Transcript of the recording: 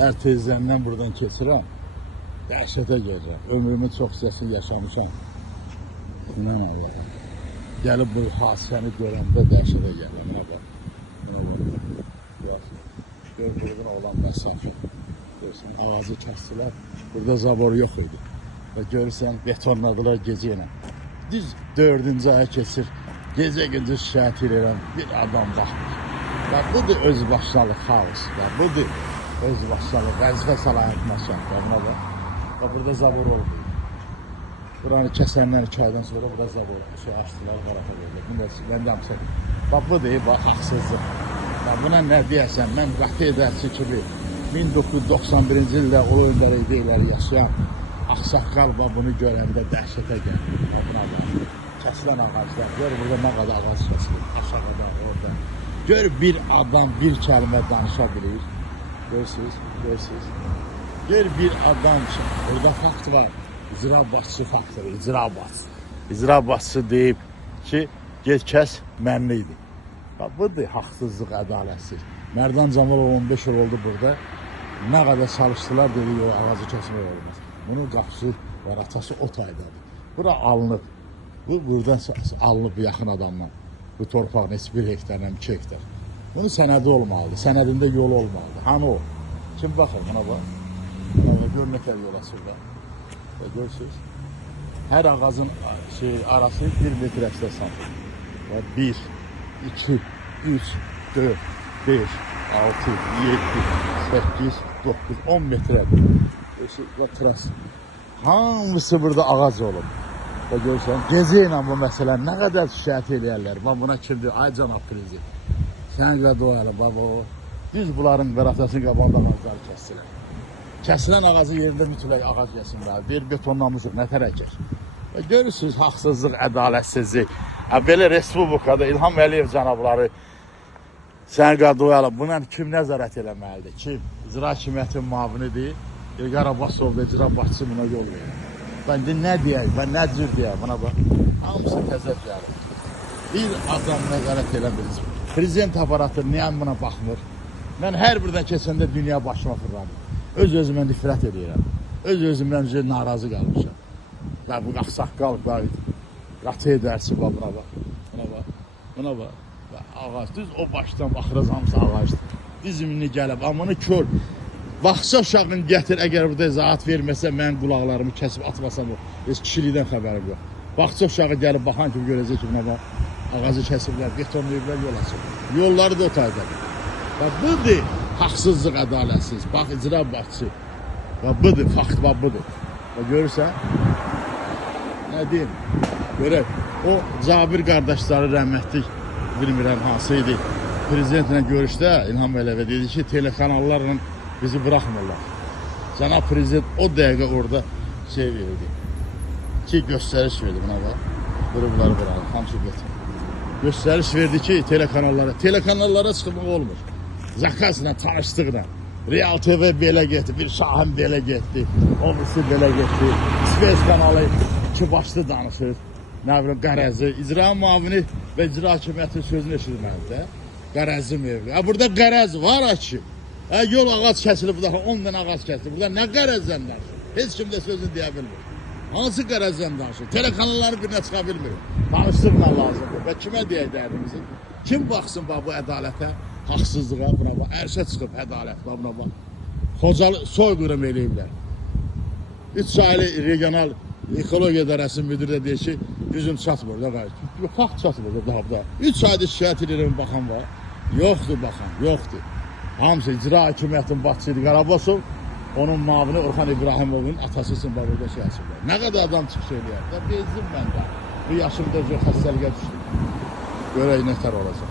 Hər tezlərindən buradan keçirəm. Dəhşətə gəlirəm. Ömrümün çox hissəsini yaşamışam. İnan Allah'a. Gəlib bu hadisəni görəndə dəhşətə gəlirəm. Buna bax. Gör buradan olan məsafə. Görürsən, ağacı kəsdilər. Burada zabor yox idi. Və görürsən, betonladılar gecə ilə. Düz 4-cü aya keçir. Gecə-gündüz şikayət edirəm. Bir adam baxmır. Və budur özbaşınalıq xaos. Və budur özbaşınalıq, vəzifə səlahiyyətinə şəhətlər. Buna bax. Və burada zabor olmuyor. Buranı kəsəndən 2 aydan sonra burada zabor olmuyor. Şey açdılar, qarafa verirlər. Bunu da mən də hamısı. Bax budur, bax, haqsızlıq. Buna nə deyəsən, mən qəti edərsi kimi 1991-ci ildə o öndəri ideyləri yaşayan ağsaqqal bunu görəndə dəhşətə gəlir. Buna bax, kəsilən ağaclar, gör burada nə qədər ağac kəsilir, aşağıda, orada. Gör bir adam bir kəlmə danışa bilir, görürsünüz. Gör bir adam ki, burada fakt var, icra başçı faktörü, icra başçı. İcra başçı deyib ki, get kəs mənli idi. Budur haqsızlıq, ədalətsiz. Mərdan Camalov 15 il oldu burada. Nə qədər çalışdılar, dedi, o ağacı kəsmək olmaz. Bunun qapısı var, atası o taydadır. Bura alınıb. Bu buradan alınıb yaxın adamdan. Bu torpağın heç 1 hektarla 2 hektar. Bunun sənədi olmalıdır. Sənədində yol olmalıdır. Hani o? Kim baxır buna bax? Gör nə qədər yola sürdə. Görürsünüz. Hər ağacın arası 1 metr 80 santim. 1, 2, 3, 4, 5, 6, 7, 8, 9, 10 metrədir. Və tras. Hamısı burada ağac olub. Və görürsən, gecə ilə bu məsələni nə qədər şikayət eləyərlər. Buna kimdir? Ay cənab prezident. Sən və duayla, baba o. Düz bunların qaratasının qabağında ağacları kəsdilər. Kəsilən ağacı yerində mütləq ağac kəsinlər. Bir betonlamışıq, nə tərəkək. Və görürsünüz, haqsızlıq, ədalətsizlik. Belə Respublikada İlham Əliyev cənabları Sənqar Duyalı buna kim nəzarət eləməlidir? Kim? İcra Hakimiyyətin müavinidir. İlqar Abbasov da icra başçısı buna yol verir. Ben de nə deyək, ben nə cür deyək, buna bax. Hamısı təzət gəlir. Bir adam nəzarət eləmir. Prezident aparatı niyə buna baxmır? Mən hər birdən keçəndə dünya başıma fırlanır. Öz-özümə nifrət edirəm. Öz-özümdən narazı qalmışam. Və bu ağsaqqal var. Qatı edərsi buna bax. Buna bax. Ağac düz o başdan baxırız hamısı ağacdır. Dizimini gəlib, amını kör. Baxsa uşağın gətir, əgər burada izahat verməsə mən qulaqlarımı kəsib atmasam o. Heç kişilikdən xəbərim yox. Baxsa uşağı gəlib baxan kimi görəcək ki, buna bax. Ağacı kəsiblər, betonlayıblar, yol açıblar. Yolları da o taydadır. Və budur haqsızlıq, ədalətsiz. Bax, icra başçı. Və budur, fakt və budur. Və görürsən, nə deyim, görək. O Cabir qardaşları rəhmətlik, bilmirəm hansıydı. Prezidentlə görüşdə İlham Əliyevə dedi ki, telekanallarla bizi bırakmırlar. Cənab prezident o dəqiqə orada şey verdi. Ki göstəriş verdi buna bax. Qurumları bırakır, hamısı götür. Göstəriş verdi ki telekanallara çıxmaq olmur. Zakazla, tanışdıqla. Real TV belə getdi, bir Şahin belə getdi, obisi belə getdi. Space kanalı iki başlı danışır. Nə bilim, qərəzi, icra müavini və icra hakimiyyətin sözünü eşitməlidir. Qərəzi mevli. Burada qərəz var ki. Yol ağac kəsilib, burada 10 dənə ağac kəsilib. Burada nə qərəzdən danışır? Heç kim də sözünü deyə bilmir. Hansı qərəzdən danışır? Telekanalları birinə çıxa bilmir. Danışdıqla lazımdır. Və kimə deyək dərdimizi? Kim baxsın bu ədalətə, haqsızlığa, buna bax. Ərşə çıxıb ədalət, buna bax. Xocalı soyqırım eləyiblər. 3 aylı regional ekologiya idarəsinin müdürü də deyir ki, gücüm çatmır da qayıt. Fakt çatmır da. 3 ayda şikayət edirəm, baxan var. Yoxdur baxan, yoxdur. Hamısı icra hakimiyyətin başçıydı Qarabasov, onun mavini Orxan İbrahimovun atası üçün burada şey açırlar. Nə qədər adam çıxış eləyər? Bezdim mən də. Bu yaşımda xəstəliyə düşdüm. Görək nətər olacaq.